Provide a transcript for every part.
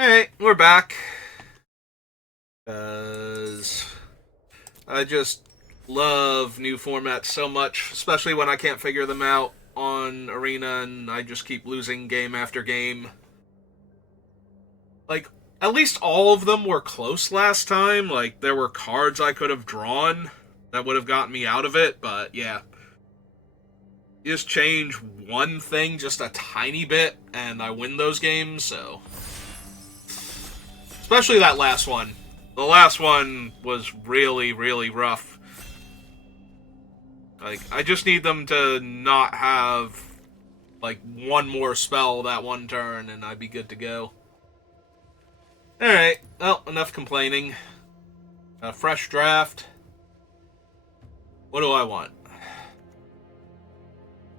Hey, we're back. Cause I just love new formats so much, especially when I can't figure them out on Arena and I just keep losing game after game. Like, at least all of them were close last time. Like, there were cards I could have drawn that would have gotten me out of it, but yeah. You just change one thing just a tiny bit and I win those games, so. Especially that last one. The last one was really, really rough. Like, I just need them to not have, like, one more spell that one turn, and I'd be good to go. Alright, well, enough complaining. A fresh draft. What do I want?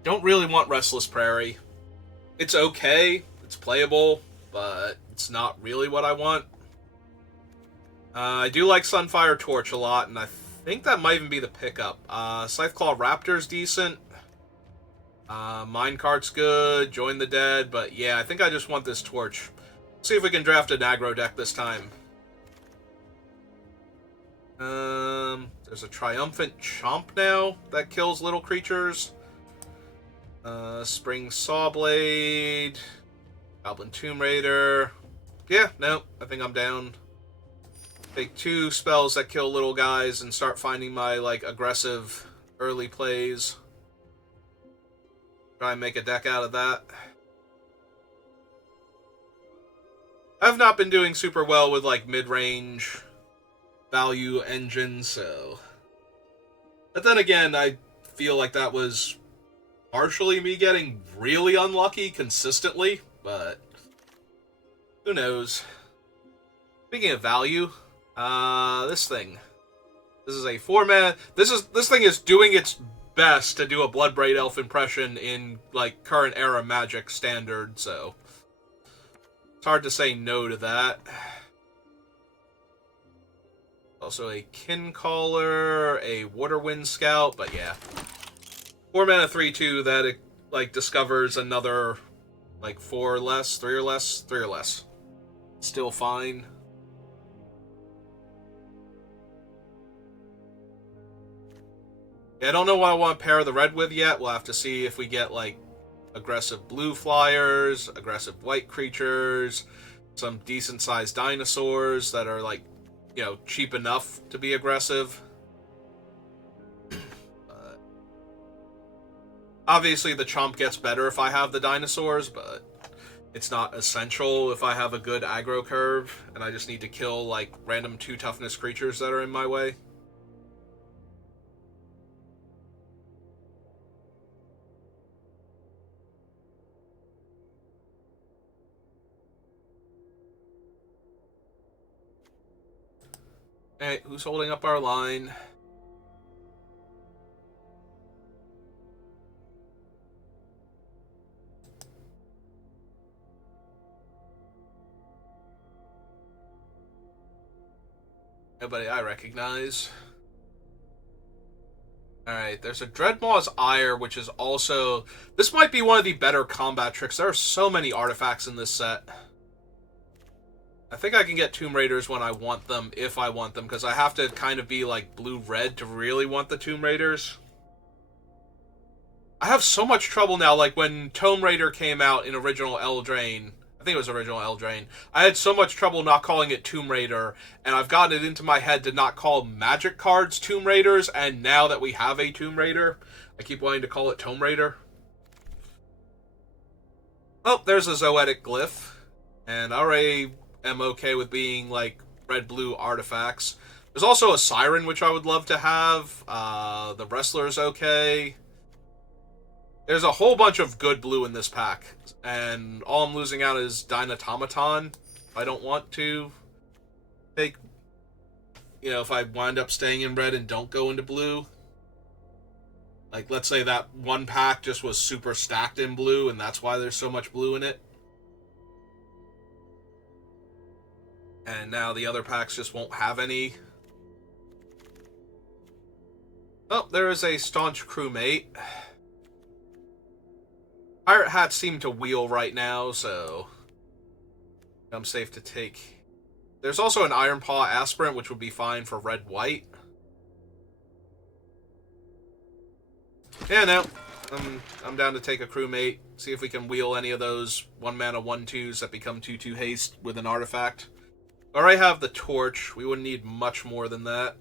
Don't really want Restless Prairie. It's okay, it's playable, but it's not really what I want. I do like Sunfire Torch a lot, and I think that might even be the pickup. Scytheclaw Raptor's decent. Minecart's good. Join the Dead, but yeah, I think I just want this Torch. See if we can draft an aggro deck this time. There's a Triumphant Chomp now that kills little creatures. Spring Sawblade. Goblin Tomb Raider. Yeah, no, I think I'm down. Take two spells that kill little guys and start finding my, like, aggressive early plays. Try and make a deck out of that. I've not been doing super well with, like, mid-range value engines, so. But then again, I feel like that was partially me getting really unlucky consistently, but who knows. Speaking of value, this thing. This is a 4-mana. This thing is doing its best to do a Bloodbraid Elf impression in, like, current era Magic standard, so it's hard to say no to that. Also a Kincaller, a Waterwind Scout, but yeah. 4-mana 3/2 that it, like, discovers another, like, 4 or less, 3 or less, 3 or less. Still fine. Yeah, I don't know what I want to pair the red with yet. We'll have to see if we get, like, aggressive blue flyers, aggressive white creatures, some decent-sized dinosaurs that are, like, you know, cheap enough to be aggressive. Obviously, the chomp gets better if I have the dinosaurs, but it's not essential if I have a good aggro curve, and I just need to kill, like, random 2 toughness creatures that are in my way. Hey, who's holding up our line? Nobody I recognize. Alright, there's a Dreadmaw's Ire, which is also. This might be one of the better combat tricks. There are so many artifacts in this set. I think I can get Tomb Raiders when I want them, if I want them, because I have to kind of be, like, blue-red to really want the Tomb Raiders. I have so much trouble now, like, when Tomb Raider came out in original Eldraine, I think it was original Eldraine, I had so much trouble not calling it Tomb Raider, and I've gotten it into my head to not call Magic cards Tomb Raiders, and now that we have a Tomb Raider, I keep wanting to call it Tomb Raider. Oh, there's a Zoetic Glyph, and I already am okay with being, like, red-blue artifacts. There's also a Siren, which I would love to have. The Wrestler's okay. There's a whole bunch of good blue in this pack, and all I'm losing out is Dynatomaton. I don't want to take, you know, if I wind up staying in red and don't go into blue. Like, let's say that one pack just was super stacked in blue, and that's why there's so much blue in it. And now the other packs just won't have any. Oh, there is a Staunch Crewmate. Pirate Hats seem to wheel right now, so I'm safe to take. There's also an Iron Paw Aspirant, which would be fine for red-white. Yeah, no. I'm down to take a crewmate, see if we can wheel any of those 1-mana 1/2s that become 2/2 haste with an artifact. I already have the torch. We wouldn't need much more than that.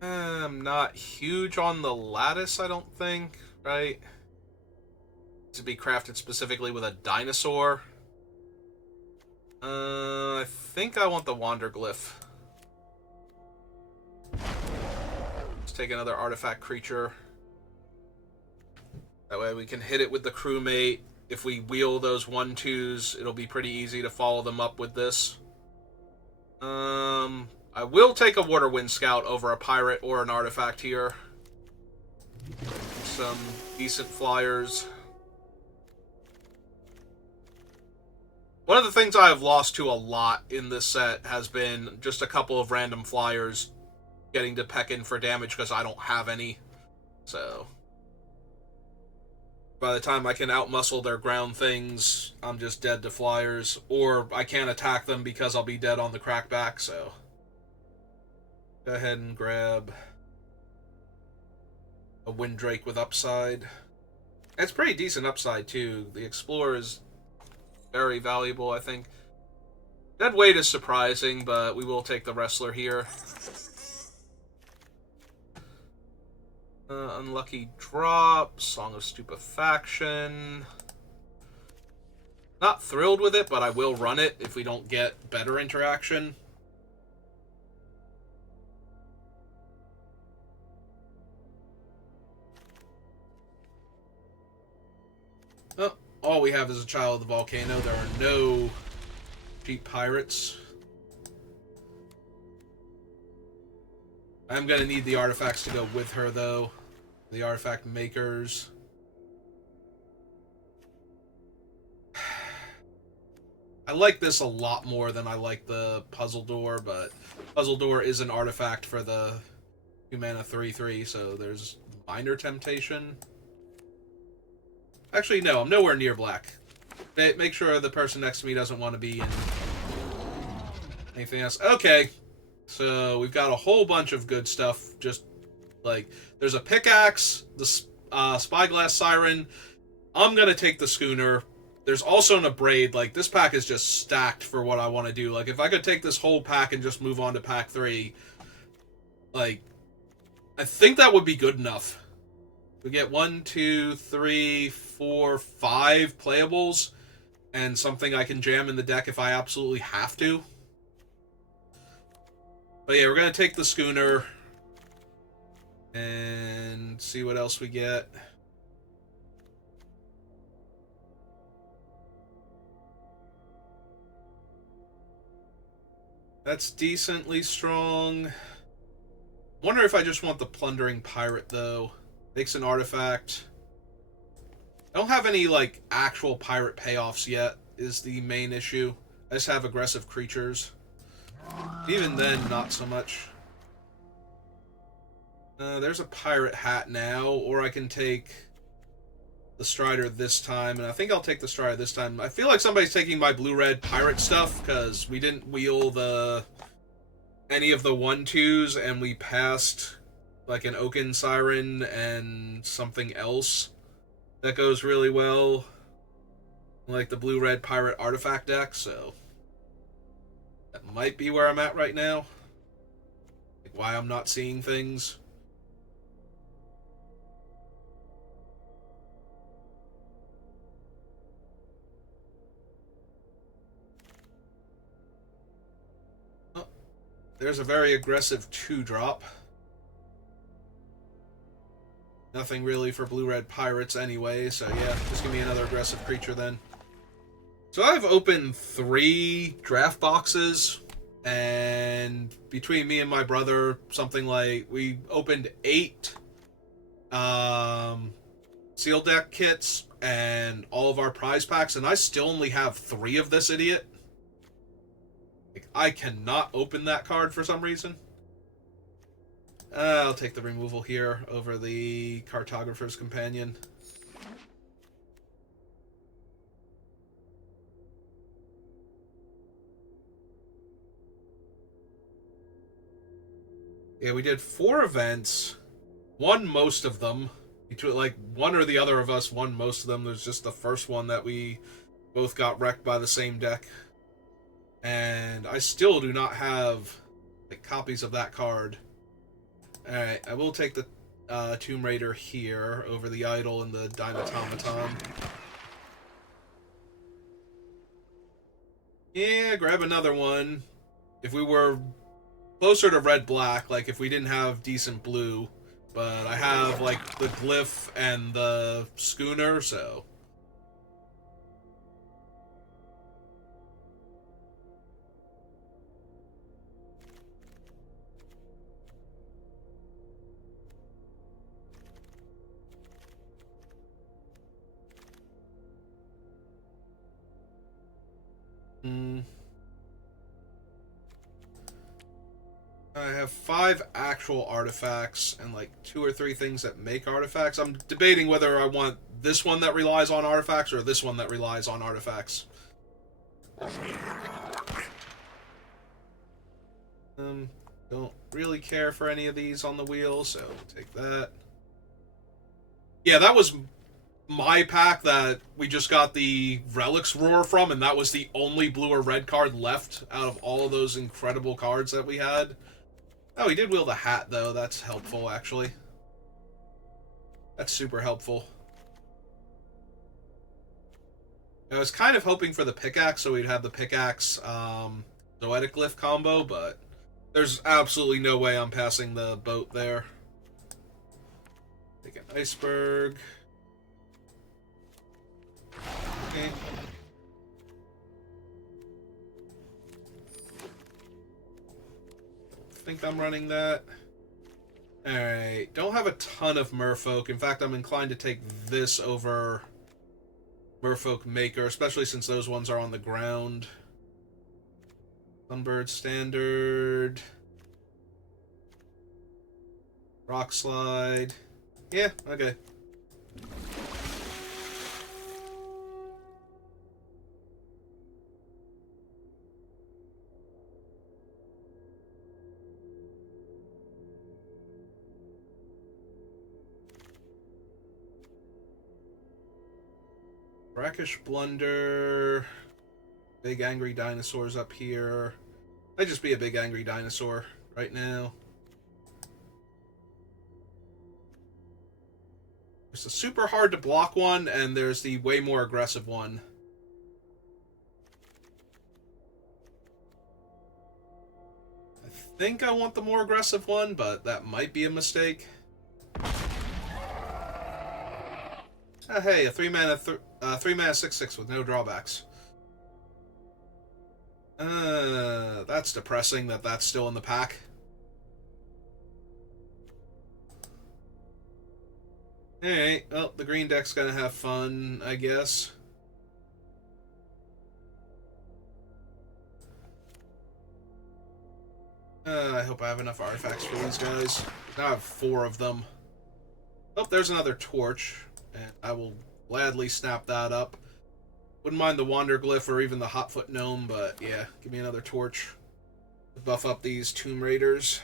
I'm not huge on the lattice, I don't think, right? To be crafted specifically with a dinosaur. I think I want the Wanderglyph. Let's take another artifact creature. That way we can hit it with the crewmate. If we wheel those 1/2s, it'll be pretty easy to follow them up with this. I will take a Waterwind Scout over a pirate or an artifact here. Some decent flyers. One of the things I have lost to a lot in this set has been just a couple of random flyers getting to peck in for damage because I don't have any. So by the time I can outmuscle their ground things, I'm just dead to flyers. Or I can't attack them because I'll be dead on the crackback, so go ahead and grab a Windrake with upside. It's pretty decent upside, too. The Explorer is very valuable, I think. Dead weight is surprising, but we will take the Wrestler here. Unlucky drop, Song of Stupefaction. Not thrilled with it, but I will run it if we don't get better interaction. Oh, all we have is a Child of the Volcano. There are no cheap pirates. I'm going to need the artifacts to go with her, though. The artifact makers. I like this a lot more than I like the Puzzle Door, but Puzzle Door is an artifact for the 2-mana 3/3, so there's minor temptation. Actually, no, I'm nowhere near black. Make sure the person next to me doesn't want to be in anything else. Okay. So we've got a whole bunch of good stuff. Just like there's a pickaxe, the spyglass siren. I'm gonna take the schooner. There's also an abrade. Like this pack is just stacked for what I want to do. Like if I could take this whole pack and just move on to pack 3, like I think that would be good enough. We get 1, 2, 3, 4, 5 playables, and something I can jam in the deck if I absolutely have to. But yeah, we're going to take the schooner and see what else we get. That's decently strong. Wonder if I just want the Plundering Pirate, though. Makes an artifact. I don't have any, like, actual pirate payoffs yet, is the main issue. I just have aggressive creatures. Even then, not so much. There's a pirate hat now, or I can take the Strider this time, and I think I'll take the Strider this time. I feel like somebody's taking my blue-red pirate stuff, because we didn't wheel any of the 1/2s, and we passed like an Oaken Siren and something else that goes really well, like the blue-red pirate artifact deck, so that might be where I'm at right now. Like why I'm not seeing things. Oh, there's a very aggressive 2-drop. Nothing really for blue-red pirates anyway, so yeah, just give me another aggressive creature then. So I've opened 3 draft boxes, and between me and my brother, something like, we opened 8 seal deck kits and all of our prize packs, and I still only have 3 of this idiot. Like, I cannot open that card for some reason. I'll take the removal here over the Cartographer's Companion. Yeah, we did 4 events. Won most of them. Between, like, one or the other of us won most of them. There's just the first one that we both got wrecked by the same deck. And I still do not have, like, copies of that card. Alright, I will take the Tomb Raider here over the Idol and the Dynatomaton. Yeah, grab another one. If we were closer to red-black, like if we didn't have decent blue, but I have, like, the Glyph and the Schooner, so... I have 5 actual artifacts and like 2 or 3 things that make artifacts. I'm debating whether I want this one that relies on artifacts or this one that relies on artifacts. Don't really care for any of these on the wheel, so take that. Yeah, that was my pack that we just got the Relics Roar from, and that was the only blue or red card left out of all of those incredible cards that we had. Oh, he did wield a hat, though. That's helpful, actually. That's super helpful. I was kind of hoping for the pickaxe, so we'd have the pickaxe, Zoetic Glyph combo, but there's absolutely no way I'm passing the boat there. Take an iceberg. Okay. Think I'm running that. Alright, don't have a ton of Merfolk. In fact, I'm inclined to take this over Merfolk Maker, especially since those ones are on the ground. Sunbird Standard. Rock Slide. Yeah, okay. Brackish Blunder. Big Angry Dinosaurs up here. I'd just be a big Angry Dinosaur right now. There's a super hard to block one, and there's the way more aggressive one. I think I want the more aggressive one, but that might be a mistake. Oh, hey, a 3-mana 6/6 with no drawbacks. That's depressing that that's still in the pack. Alright, well, the green deck's gonna have fun, I guess. I hope I have enough artifacts for these guys. Now I have 4 of them. Oh, there's another torch, and I will gladly snap that up. Wouldn't mind the Wander Glyph or even the Hotfoot Gnome, but yeah, give me another torch to buff up these Tomb Raiders.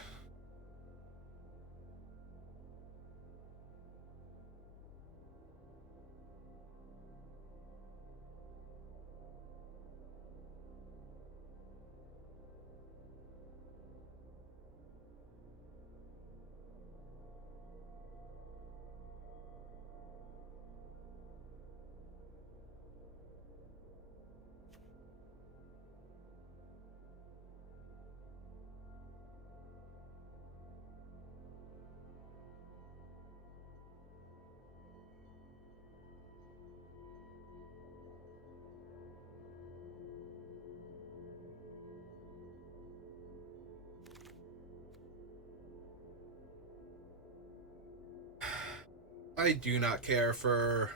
I do not care for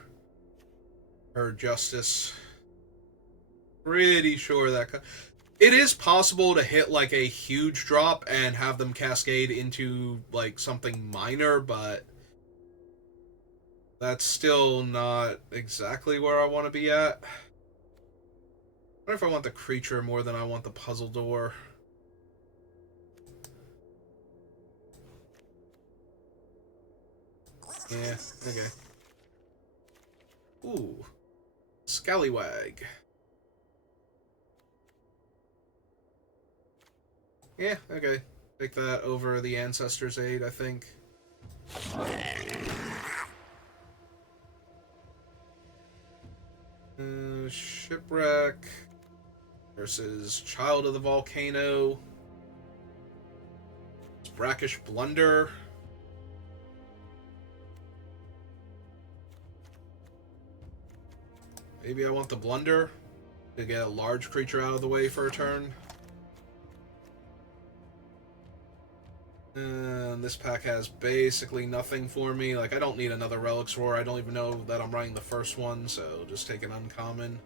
her justice. Pretty sure that it is possible to hit like a huge drop and have them cascade into like something minor, but that's still not exactly where I want to be at. I wonder if I want the creature more than I want the puzzle door. Yeah, okay. Ooh. Scallywag. Yeah, okay. Take that over the Ancestor's Aid, I think. Shipwreck versus Child of the Volcano. Brackish Blunder. Maybe I want the Blunder to get a large creature out of the way for a turn. And this pack has basically nothing for me. Like, I don't need another Relic's Roar. I don't even know that I'm running the first one, so just take an uncommon.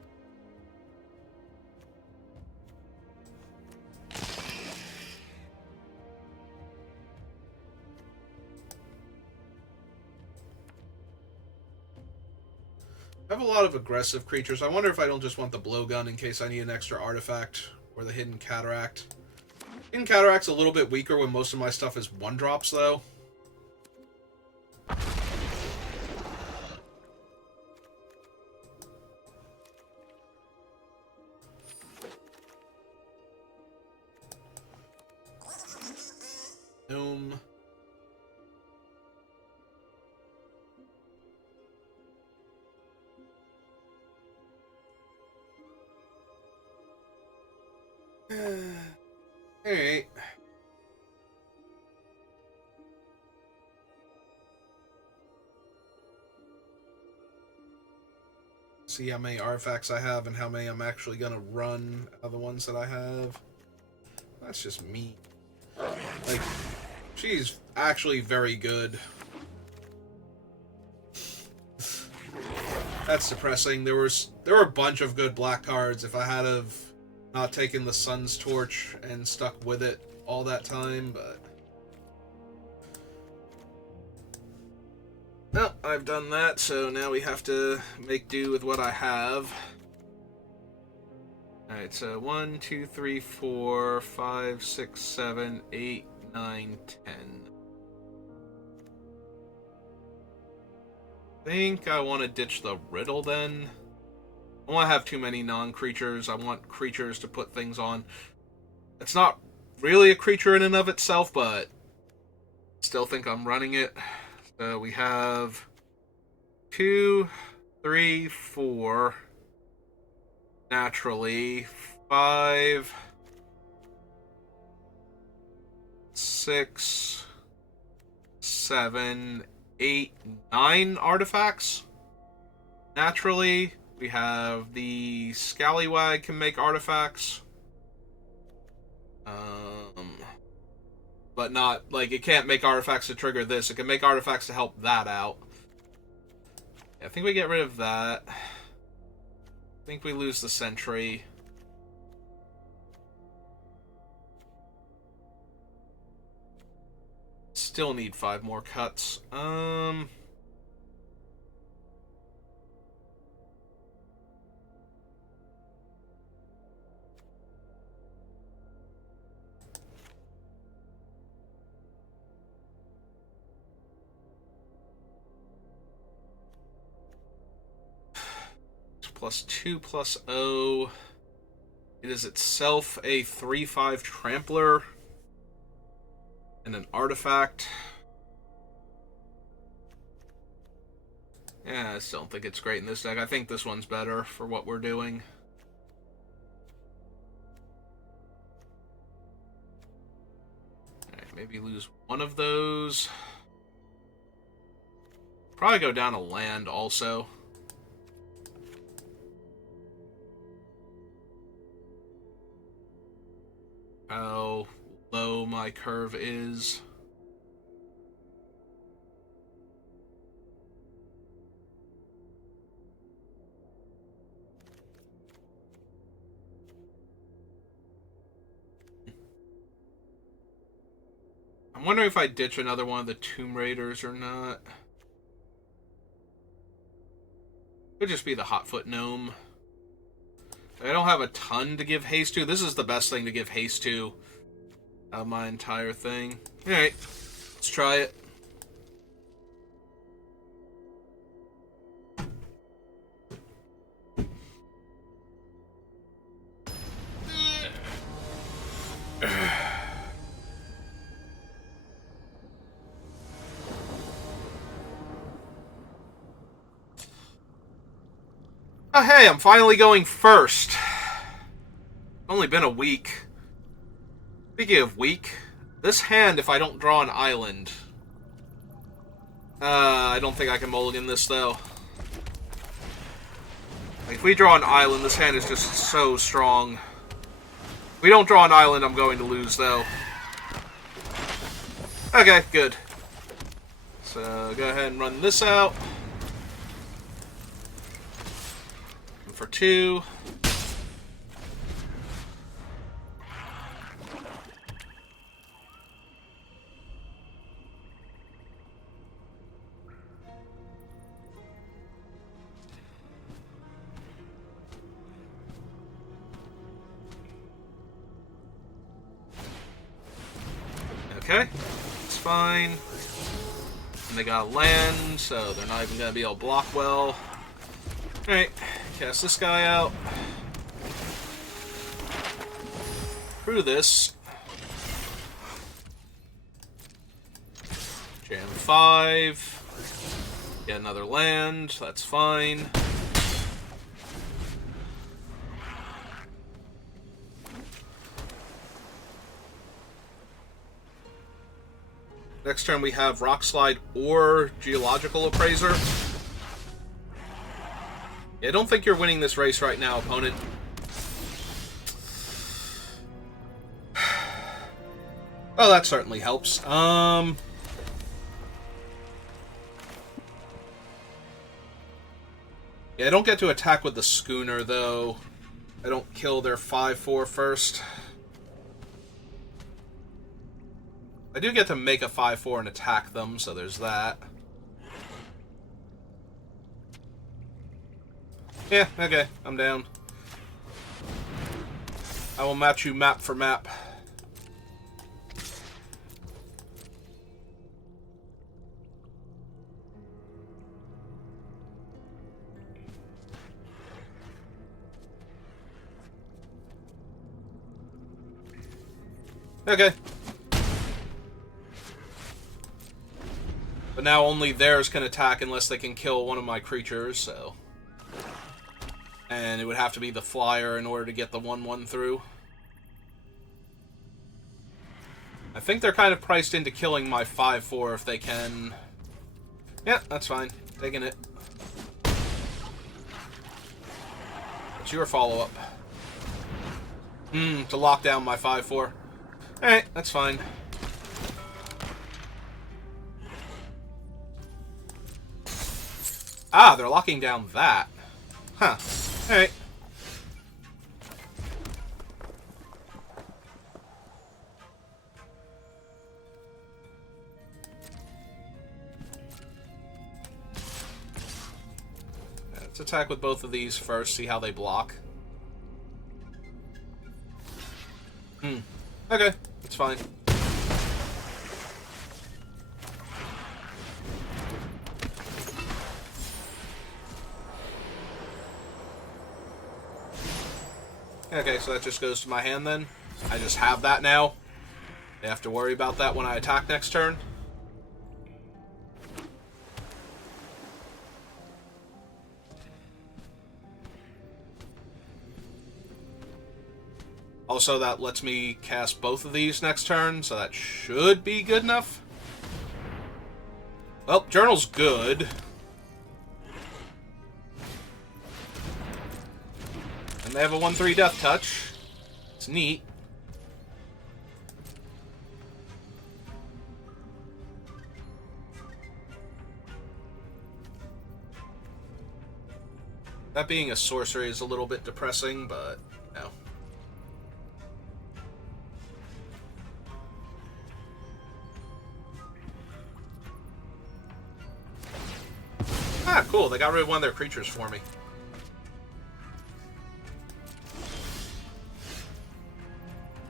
I have a lot of aggressive creatures. I wonder if I don't just want the blowgun in case I need an extra artifact, or the Hidden Cataract. Hidden Cataract's a little bit weaker when most of my stuff is 1-drops, though. Gnome. Alright. See how many artifacts I have and how many I'm actually gonna run of the ones that I have. That's just me. Like, she's actually very good. That's depressing. There were a bunch of good black cards if I had have not taken the Sun's Torch and stuck with it all that time, but well, I've done that, so now we have to make do with what I have. Alright, so 1, 2, 3, 4, 5, 6, 7, 8, 9, 10. I think I want to ditch the Riddle then. I don't want to have too many non-creatures. I want creatures to put things on. It's not really a creature in and of itself, but still think I'm running it. So we have 2, 3, 4. Naturally. 5, 6, 7, 8, 9 artifacts. Naturally. We have the Scallywag can make artifacts. But not, like, it can't make artifacts to trigger this. It can make artifacts to help that out. Yeah, I think we get rid of that. I think we lose the Sentry. Still need 5 more cuts. +2/+0. It is itself a 3/5 Trampler and an artifact. Yeah, I still don't think it's great in this deck. I think this one's better for what we're doing. Alright, maybe lose one of those. Probably go down a land also. How low my curve is. I'm wondering if I ditch another one of the Tomb Raiders or not. Could just be the Hotfoot Gnome. I don't have a ton to give haste to. This is the best thing to give haste to out of my entire thing. Alright, let's try it. Oh, hey, I'm finally going first. Only been a week. Speaking of week, this hand, if I don't draw an island... I don't think I can mulligan this, though. Like, if we draw an island, this hand is just so strong. If we don't draw an island, I'm going to lose, though. Okay, good. So, go ahead and run this out. For 2. Okay, it's fine. And they got land, so they're not even going to be able to block well. Alright, cast this guy out. Through this. Jam 5. Get another land, that's fine. Next turn we have Rock Slide or Geological Appraiser. I don't think you're winning this race right now, opponent. Oh, that certainly helps. Yeah, I don't get to attack with the schooner, though. I don't kill their 5/4 first. I do get to make a 5/4 and attack them, so there's that. Yeah, okay, I'm down. I will match you map for map. Okay. But now only theirs can attack unless they can kill one of my creatures, so... And it would have to be the flyer in order to get the 1/1 through. I think they're kind of priced into killing my 5/4 if they can. Yeah, that's fine. Taking it. It's your follow-up. To lock down my 5/4. Alright, that's fine. Ah, they're locking down that. Huh. Alright. Let's attack with both of these first, see how they block. Okay, that's fine. Okay, so that just goes to my hand then. I just have that now. I have to worry about that when I attack next turn. Also, that lets me cast both of these next turn, so that should be good enough. Well, Journal's good. And they have a 1/3 Death Touch. It's neat. That being a sorcery is a little bit depressing, but no. Ah, cool. They got rid of one of their creatures for me.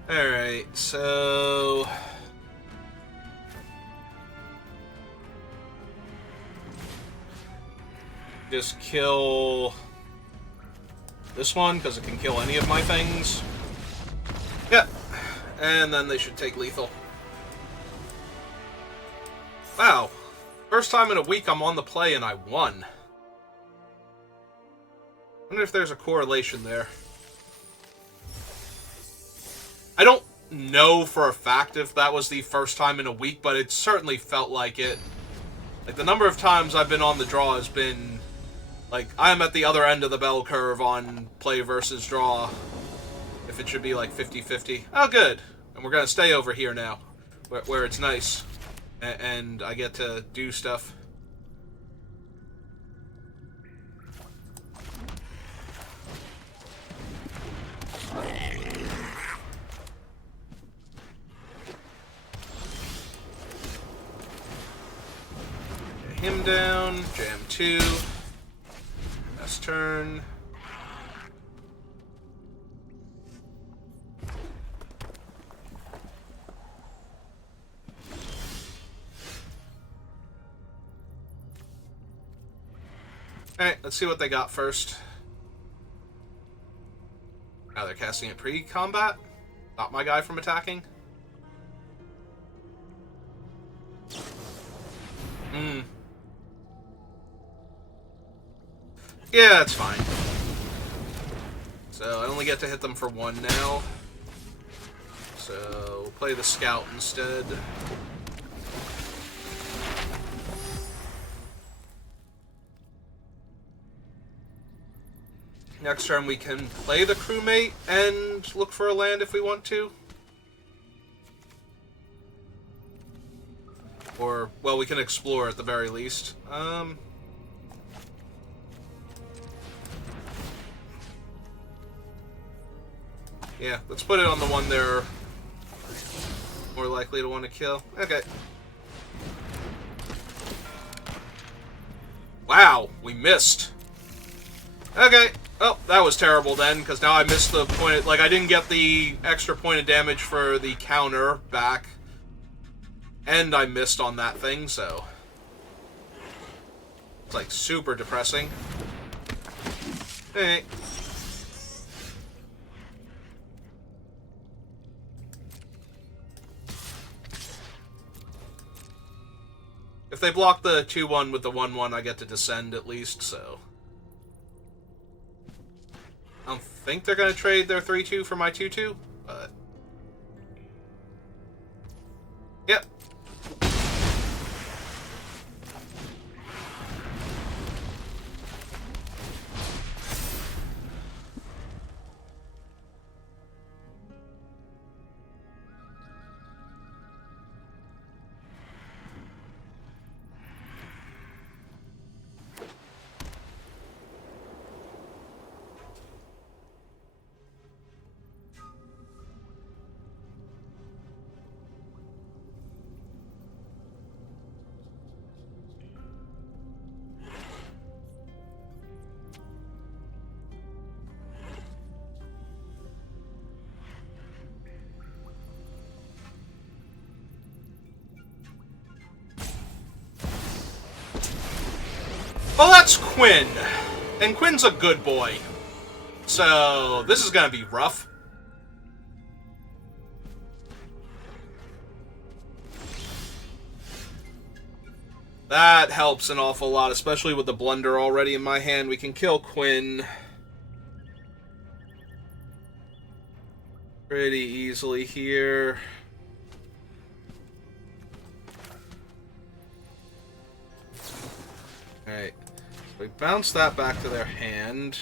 Alright, so... just kill this one, because it can kill any of my things. Yeah. And then they should take lethal. Wow. First time in a week I'm on the play and I won. I wonder if there's a correlation there. I don't know for a fact if that was the first time in a week, but it certainly felt like it. Like, the number of times I've been on the draw has been... like, I'm at the other end of the bell curve on play versus draw. If it should be like 50-50. Oh, good. And we're going to stay over here now, where it's nice. And I get to do stuff. Get him down. Jam 2. Last turn. Alright, let's see what they got first. Now they're casting it pre-combat? Stop my guy from attacking? Yeah, that's fine. So I only get to hit them for one now. So we'll play the scout instead. Next turn we can play the crewmate and look for a land if we want to. Or, well, we can explore at the very least. Yeah, let's put it on the one they're more likely to want to kill. Okay. Wow, we missed. Okay. Oh, that was terrible then, because now I missed the point. Like, I didn't get the extra point of damage for the counter back. And I missed on that thing, so... it's, like, super depressing. Hey. If they block the 2-1 with the 1-1, I get to descend at least, so... I don't think they're going to trade their 3-2 for my 2-2, but... yep. Well, that's Quinn. And Quinn's a good boy. So, this is going to be rough. That helps an awful lot, especially with the blunder already in my hand. We can kill Quinn pretty easily here. Alright. We bounce that back to their hand.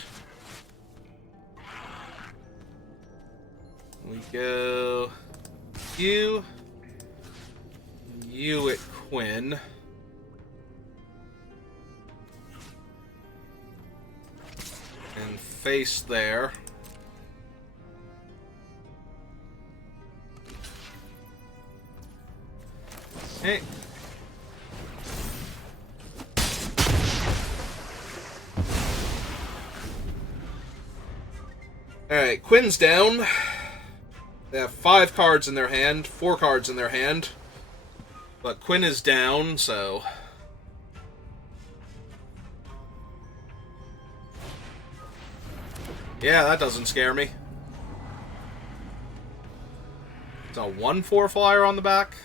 We go you at Quinn. And face there. Hey. Alright, Quinn's down. They have 5 cards in their hand, 4 cards in their hand. But Quinn is down, so... yeah, that doesn't scare me. It's a 1/4 flyer on the back.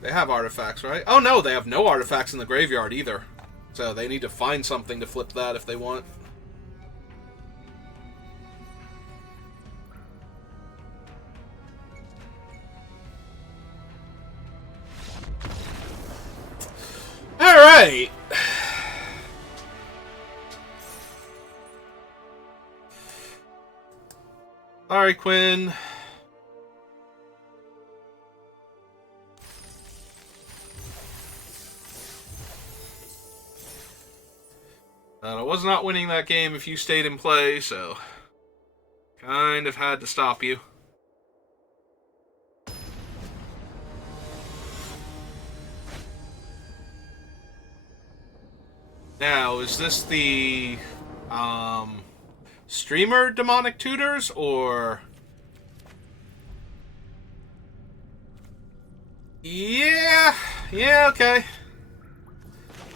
They have artifacts, right? Oh no, they have no artifacts in the graveyard either. So they need to find something to flip that if they want. Alright! Sorry, Quinn. I was not winning that game if you stayed in play, so... kind of had to stop you. Now, is this the... streamer demonic tutors, or... yeah, okay.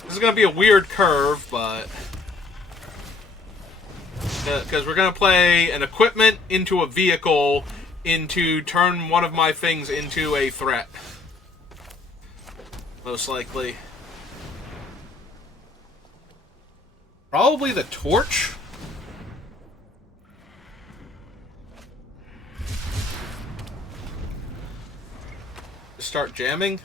This is going to be a weird curve, but... because we're going to play an equipment into a vehicle into turn one of my things into a threat. Most likely. Probably the torch. Start jamming.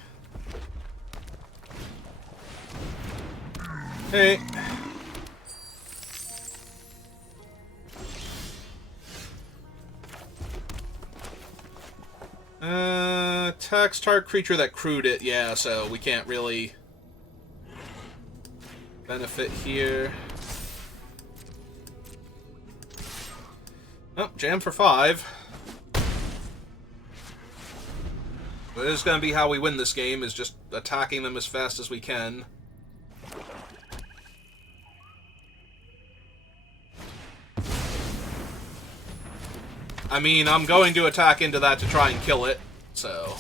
Hey. Attacks target creature that crewed it. Yeah, so we can't really benefit here. Oh, jam for 5. This is going to be how we win this game, is just attacking them as fast as we can. I mean, I'm going to attack into that to try and kill it, so...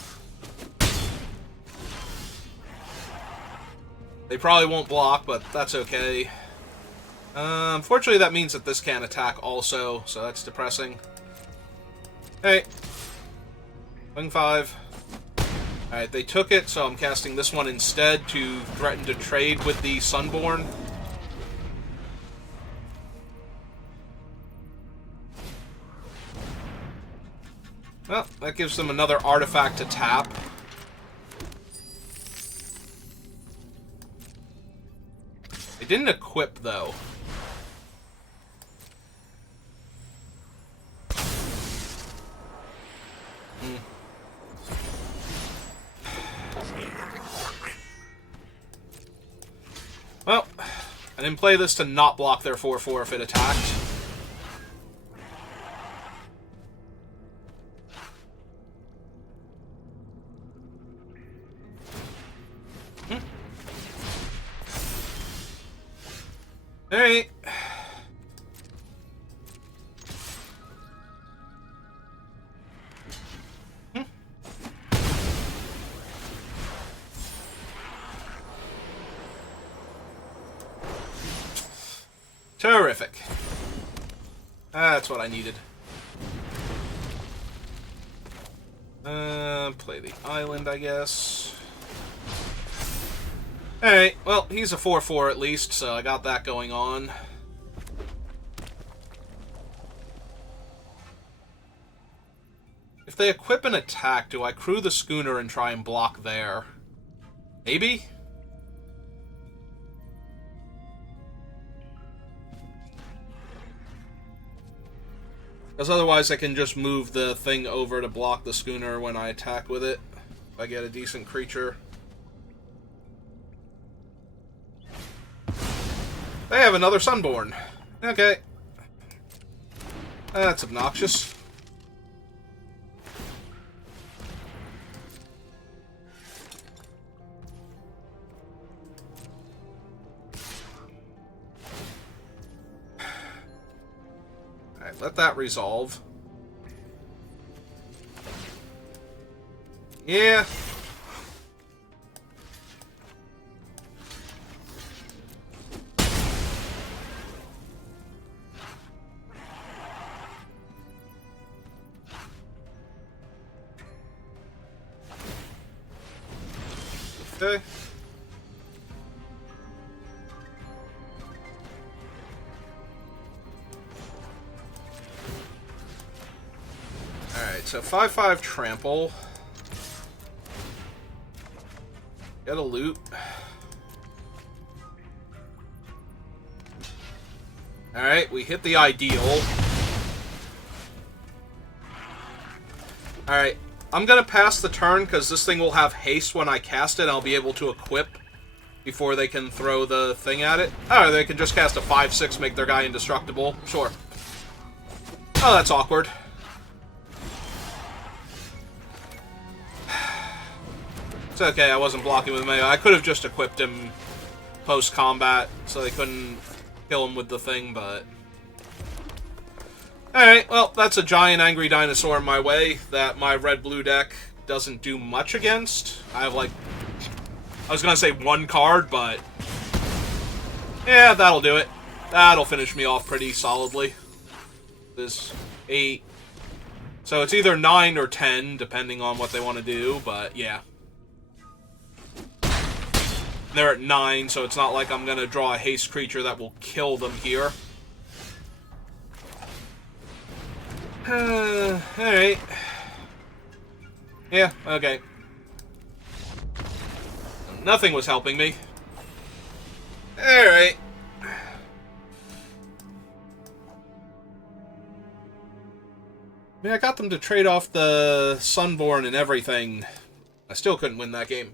they probably won't block, but that's okay. Unfortunately, that means that this can't attack also, so that's depressing. Hey. Wing 5. Alright, they took it, so I'm casting this one instead to threaten to trade with the Sunborn. Well, that gives them another artifact to tap. They didn't equip, though. Well, I didn't play this to not block their 4/4 if it attacked. Alright. Terrific. That's what I needed. Play the island, I guess. Alright, well, he's a 4/4 at least, so I got that going on. If they equip an attack, do I crew the schooner and try and block there? Maybe? Because otherwise I can just move the thing over to block the schooner when I attack with it. If I get a decent creature. They have another Sunborn. Okay. That's obnoxious. Alright, let that resolve. Yeah. Okay. Alright, so 5/5 trample. Get a loot. Alright, we hit the ideal. Alright, I'm gonna pass the turn because this thing will have haste when I cast it and I'll be able to equip before they can throw the thing at it. Or they can just cast a 5/6, make their guy indestructible. Sure. Oh, that's awkward. It's okay, I wasn't blocking with melee. I could have just equipped him post-combat so they couldn't kill him with the thing, but... Alright, well, that's a giant angry dinosaur in my way that my red-blue deck doesn't do much against. I have, like... I was gonna say one card, but... Yeah, that'll do it. That'll finish me off pretty solidly. This 8. So it's either 9 or 10, depending on what they want to do, but yeah. They're at 9, so it's not like I'm gonna draw a haste creature that will kill them here. Alright. Yeah, okay. Nothing was helping me. Alright. I mean, I got them to trade off the Sunborn and everything. I still couldn't win that game.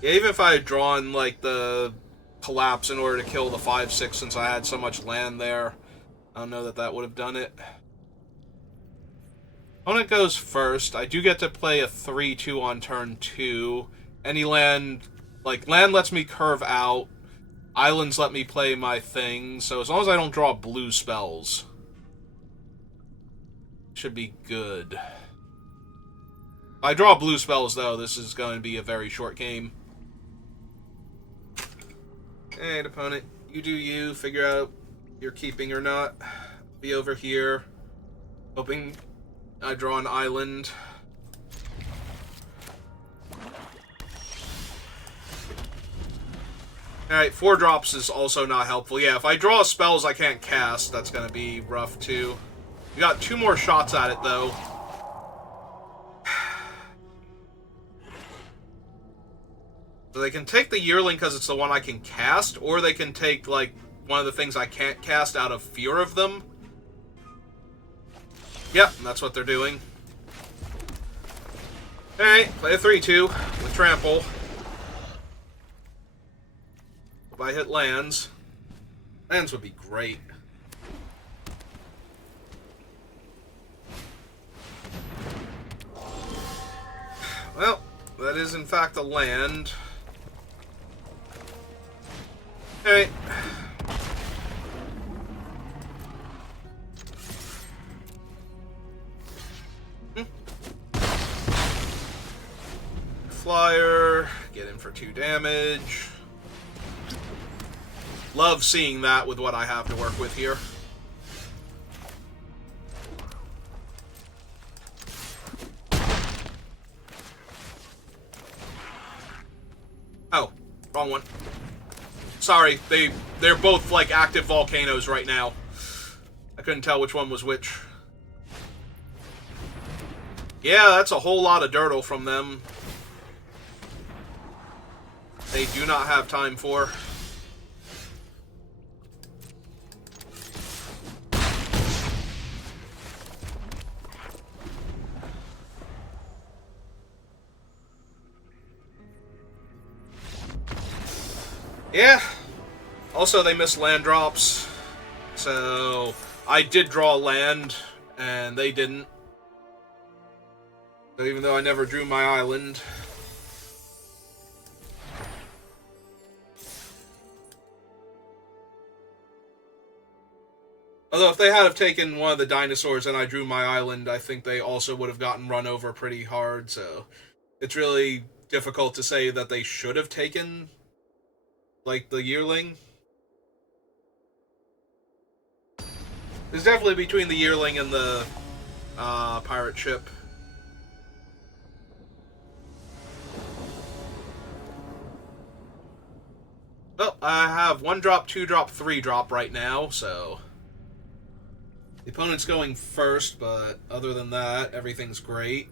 Yeah, even if I had drawn, like, the collapse in order to kill the 5/6 since I had so much land there, I don't know that that would have done it. Opponent goes first. I do get to play a 3/2 on turn 2. Any land... Like, land lets me curve out. Islands let me play my thing. So as long as I don't draw blue spells, should be good. If I draw blue spells, though, this is going to be a very short game. Alright, opponent. You do you. Figure out if you're keeping or not. Be over here. Hoping I draw an island. Alright, 4 drops is also not helpful. Yeah, if I draw spells I can't cast, that's going to be rough, too. We got 2 more shots at it, though. So they can take the Yearling because it's the one I can cast, or they can take, like, one of the things I can't cast out of fear of them. Yep, that's what they're doing. Alright, play a 3/2 with Trample. If I hit lands. Lands would be great. Well, that is in fact a land. Alright. Flyer. Get in for 2 damage. Love seeing that with what I have to work with here. Oh, wrong one. Sorry, they're both like active volcanoes right now. I couldn't tell which one was which. Yeah, that's a whole lot of dirtle from them. They do not have time for. Yeah. Also, they missed land drops. So, I did draw land, and they didn't. So even though I never drew my island. Although if they had have taken one of the dinosaurs and I drew my island, I think they also would have gotten run over pretty hard, so it's really difficult to say that they should have taken, like, the yearling. It's definitely between the yearling and the pirate ship. Well, I have 1 drop, 2 drop, 3 drop right now, so the opponent's going first, but other than that, everything's great.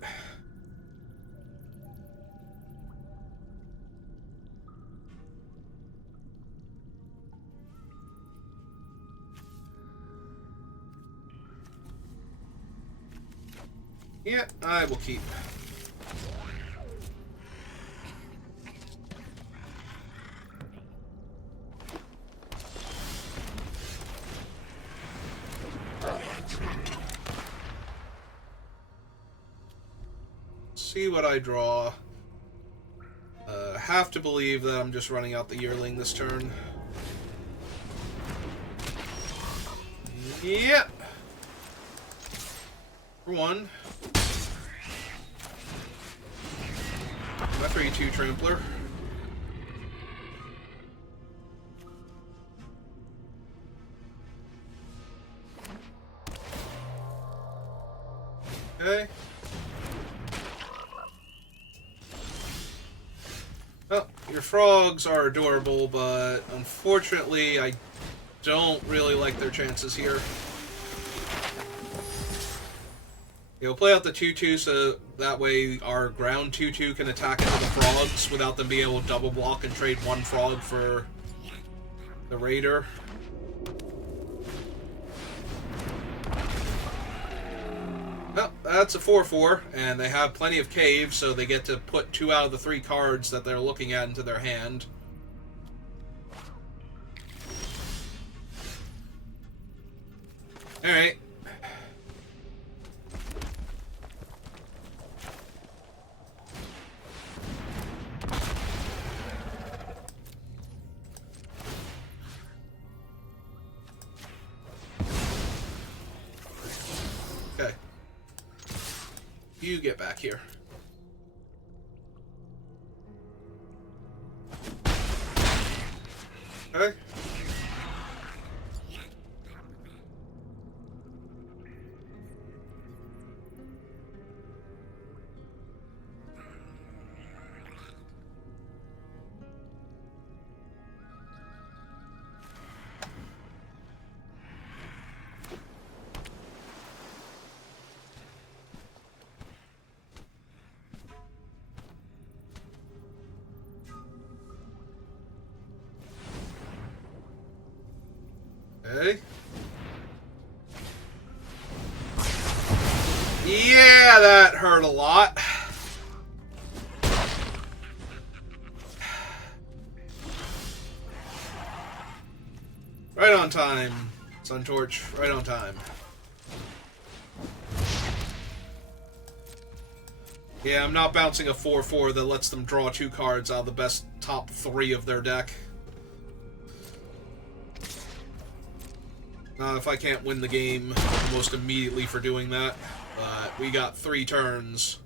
Yeah, I will keep. See what I draw. Have to believe that I'm just running out the yearling this turn. Yep. For 1. My 3/2 trampler. Okay. Well, your frogs are adorable, but unfortunately, I don't really like their chances here. You'll play out the 2/2 so that way our ground 2/2 can attack into the frogs without them being able to double block and trade 1 frog for the raider. Well, that's a 4/4, and they have plenty of caves, so they get to put 2 out of the 3 cards that they're looking at into their hand. Alright. Okay. You get back here. Okay. Okay. Yeah, that hurt a lot. Right on time, Suntorch. Right on time. Yeah, I'm not bouncing a 4/4 that lets them draw 2 cards out of the best top 3 of their deck. If I can't win the game almost immediately for doing that. But we got 3 turns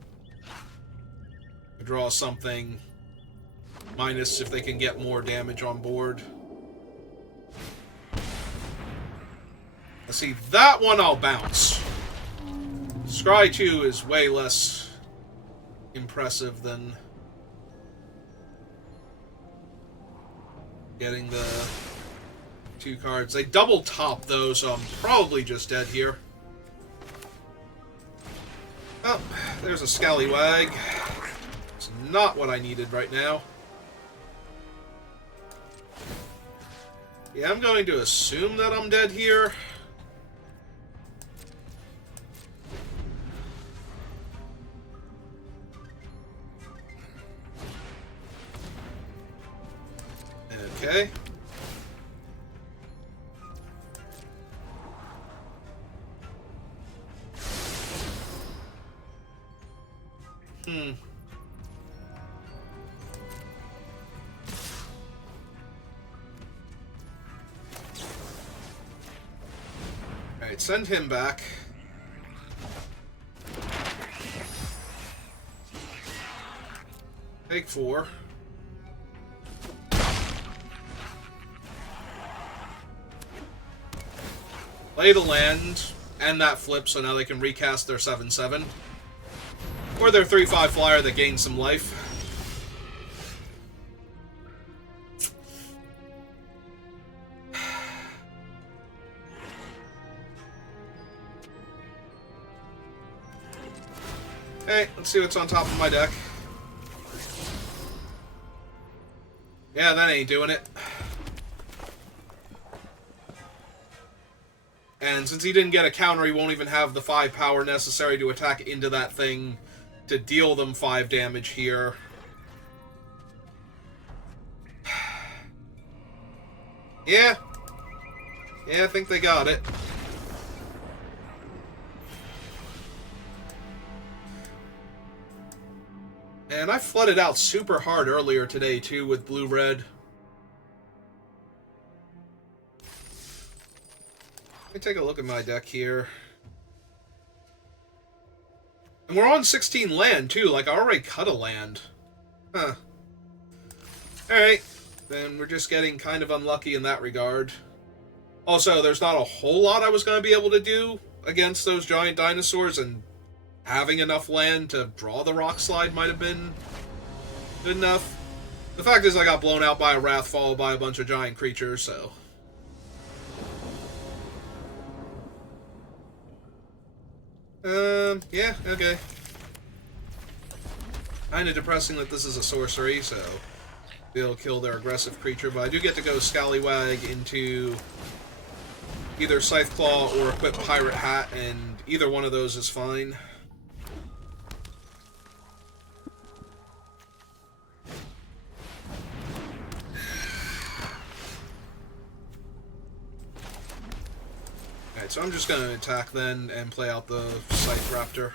to draw something. Minus if they can get more damage on board. Let's see, that one I'll bounce. Scry 2 is way less impressive than getting the 2 cards. They double top though, so I'm probably just dead here. Oh, there's a scallywag. It's not what I needed right now. Yeah, I'm going to assume that I'm dead here. Okay. Hmm. Alright, send him back. Take 4. Play the land, and that flip, so now they can recast their 7/7. Or their 3/5 flyer that gains some life. Hey, let's see what's on top of my deck. Yeah, that ain't doing it. And since he didn't get a counter, he won't even have the 5 power necessary to attack into that thing to deal them 5 damage here. Yeah. Yeah, I think they got it. And I flooded out super hard earlier today, too, with blue-red. Let me take a look at my deck here. And we're on 16 land, too. Like, I already cut a land. Huh. Alright. Then we're just getting kind of unlucky in that regard. Also, there's not a whole lot I was going to be able to do against those giant dinosaurs, and having enough land to draw the rock slide might have been good enough. The fact is I got blown out by a Wrath followed by a bunch of giant creatures, so... yeah, okay. Kinda depressing that this is a sorcery, so... It'll kill their aggressive creature, but I do get to go Scallywag into either Scytheclaw or equip Pirate Hat, and either one of those is fine. Alright, so I'm just going to attack then and play out the Scythe Raptor.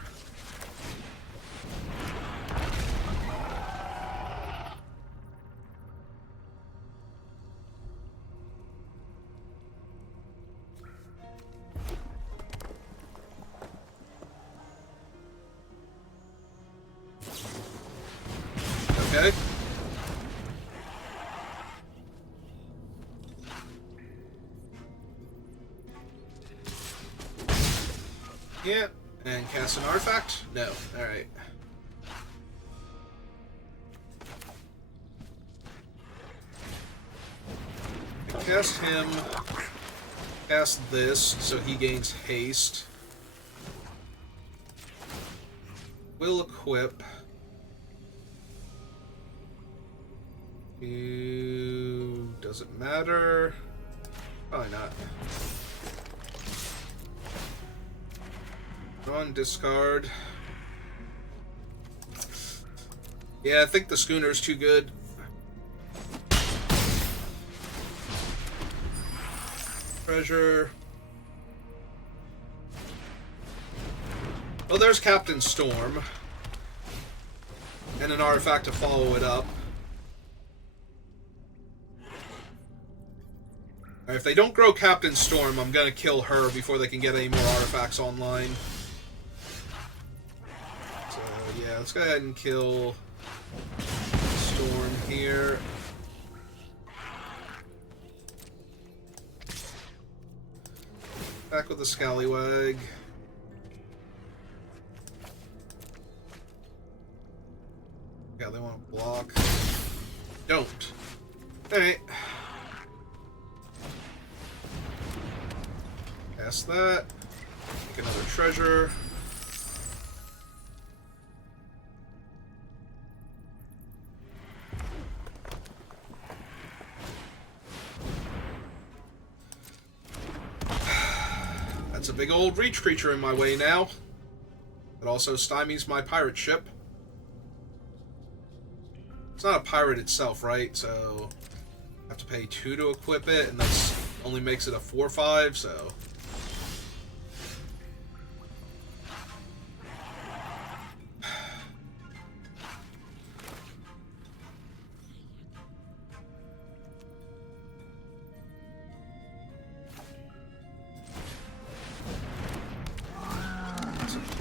Okay. Yeah, and cast an artifact? No. Alright. Cast him. Cast this, so he gains haste. Will equip. Does it matter? Probably not. On discard. Yeah, I think the schooner's too good. Treasure. Well, there's Captain Storm. And an artifact to follow it up. If they don't grow Captain Storm, I'm gonna kill her before they can get any more artifacts online. So, yeah, let's go ahead and kill Storm here. Back with the Scallywag. Yeah, they want to block. Don't. Alright. Cast that. Make another treasure. That's a big old reach creature in my way now. It also stymies my pirate ship. It's not a pirate itself, right? So I have to pay 2 to equip it, and that's only makes it a 4/5, so...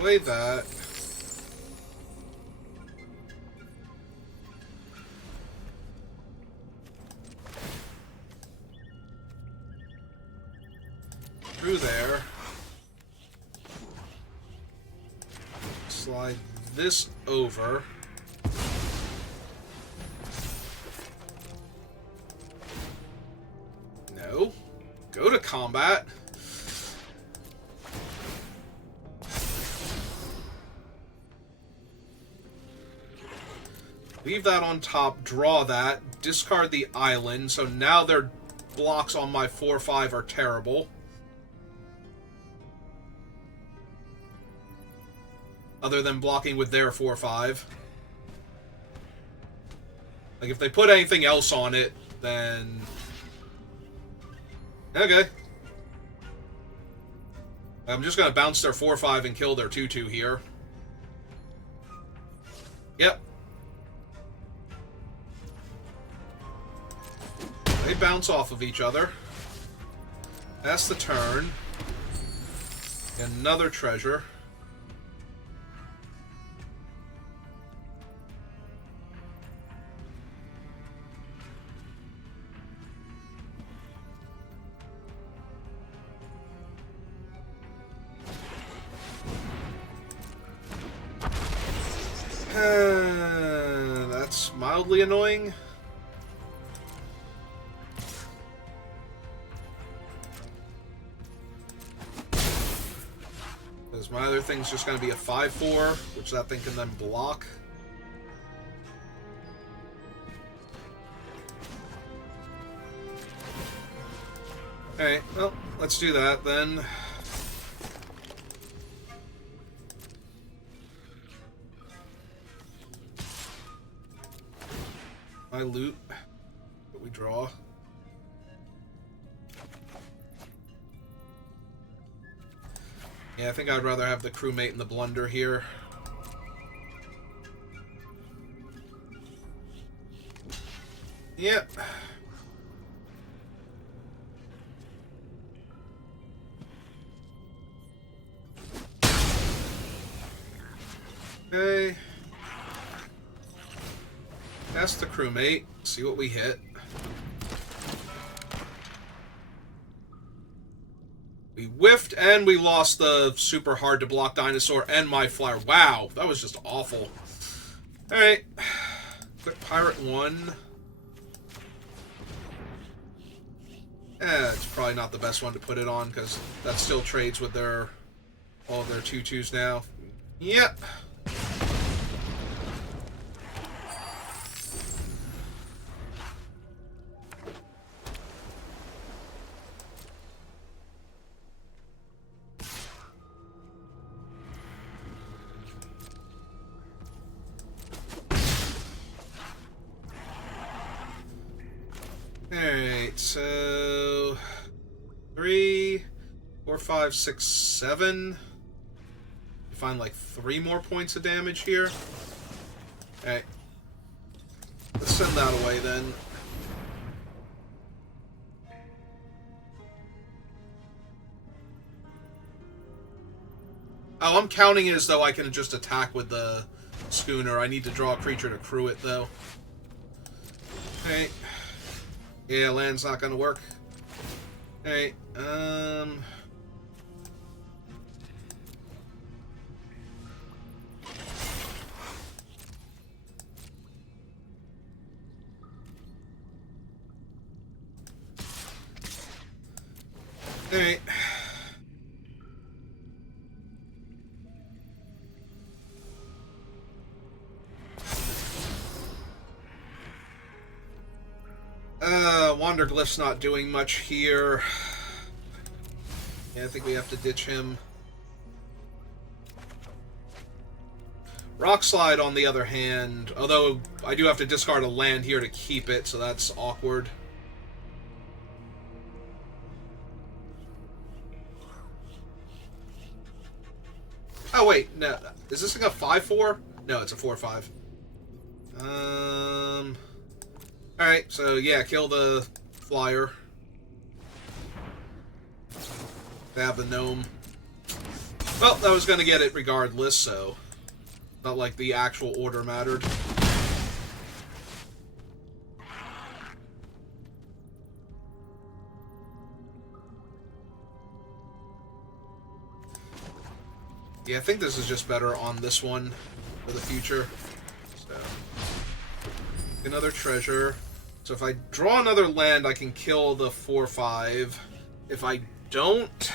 Play that. Through there. Slide this over. No. Go to combat. Leave that on top, draw that, discard the island, so now their blocks on my 4-5 are terrible. Other than blocking with their 4-5. Like, if they put anything else on it, then... Okay. I'm just gonna bounce their 4-5 and kill their 2-2 here. Yep. They bounce off of each other. That's the turn. Another treasure. That's mildly annoying. Because my other thing's just going to be a 5-4, which that thing can then block. Alright, well, let's do that then. My loot that we draw. Yeah, I think I'd rather have the crewmate and the blunder here. Yep. Okay. That's the crewmate. See what we hit. We whiffed and we lost the super hard to block dinosaur and my flyer. Wow, that was just awful. Alright. Quick pirate 1. It's probably not the best one to put it on because that still trades with their all of their 2-2s now. Yep. Alright, so 3, 4, 5, 6, 7. Find like 3 more points of damage here. Alright. Let's send that away then. Oh, I'm counting it as though I can just attack with the schooner. I need to draw a creature to crew it though. Alright. Yeah, land's not gonna work. Alright, Alright. Wanderglyph's not doing much here. Yeah, I think we have to ditch him. Rockslide, on the other hand, although I do have to discard a land here to keep it, so that's awkward. Oh, wait, no. Is this thing a 5-4? No, it's a 4-5. Alright, so yeah, kill the flyer. Have the gnome. Well, I was going to get it regardless, so not like the actual order mattered. Yeah, I think this is just better on this one for the future. So, another treasure. So if I draw another land, I can kill the 4/5. If I don't,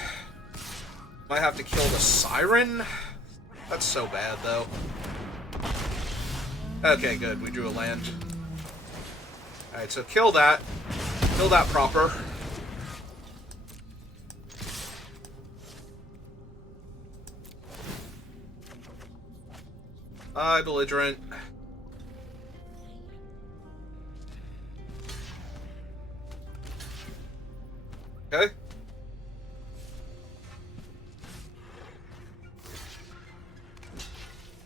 I have to kill the Siren. That's so bad, though. Okay, good. We drew a land. Alright, so kill that. Kill that proper. Belligerent. Okay.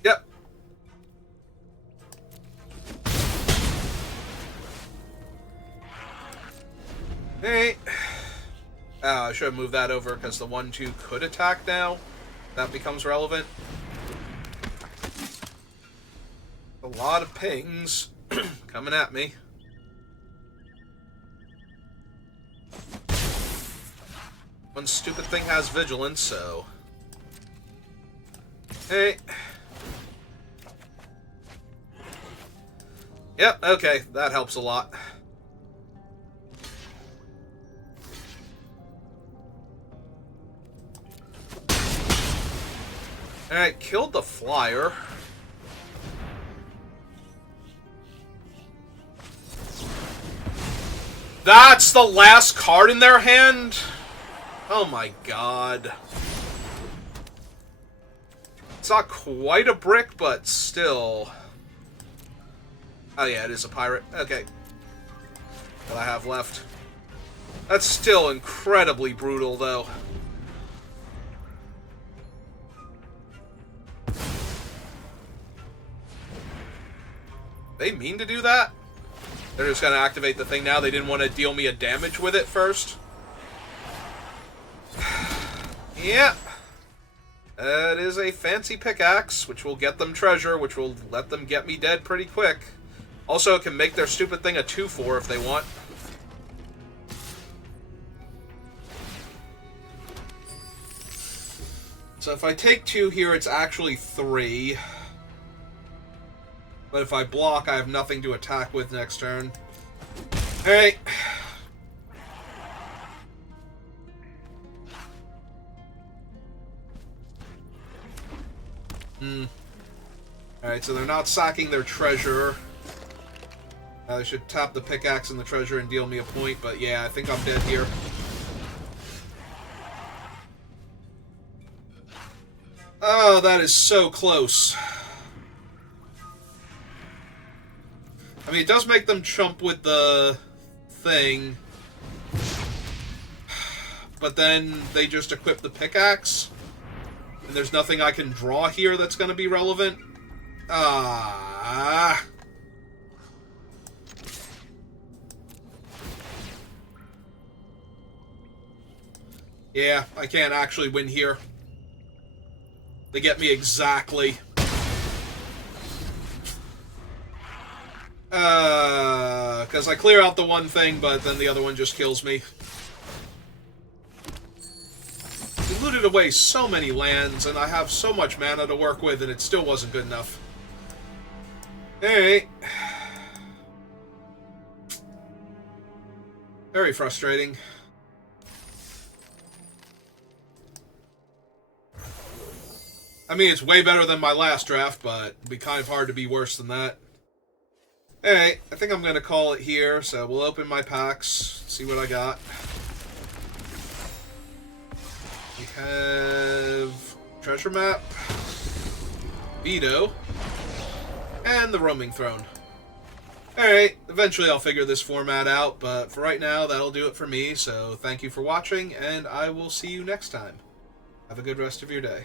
Yep. Hey. I should have moved that over because the 1/2 could attack now. That becomes relevant. A lot of pings coming at me. One stupid thing has vigilance, so... Hey. Yep, okay, that helps a lot. Alright, killed the flyer. That's the last card in their hand? Oh my god. It's not quite a brick, but still. Oh yeah, it is a pirate. Okay. What I have left. That's still incredibly brutal, though. They mean to do that? They're just going to activate the thing now. They didn't want to deal me a damage with it first. Yeah. That is a fancy pickaxe, which will get them treasure, which will let them get me dead pretty quick. Also, it can make their stupid thing a 2/4 if they want. So if I take 2 here, it's actually 3. But if I block, I have nothing to attack with next turn. Alright. Alright, so they're not sacking their treasure. They should tap the pickaxe and the treasure and deal me a point, but yeah, I think I'm dead here. Oh, that is so close. I mean, it does make them chump with the thing, but then they just equip the pickaxe, and there's nothing I can draw here that's going to be relevant. Ah. Yeah, I can't actually win here. They get me exactly. Because I clear out the one thing, but then the other one just kills me. We looted away so many lands, and I have so much mana to work with, and it still wasn't good enough. Alright. Very frustrating. I mean, it's way better than my last draft, but it'd be kind of hard to be worse than that. Alright, I think I'm going to call it here, so we'll open my packs, see what I got. We have Treasure Map, Veto, and the Roaming Throne. Alright, eventually I'll figure this format out, but for right now, that'll do it for me, so thank you for watching, and I will see you next time. Have a good rest of your day.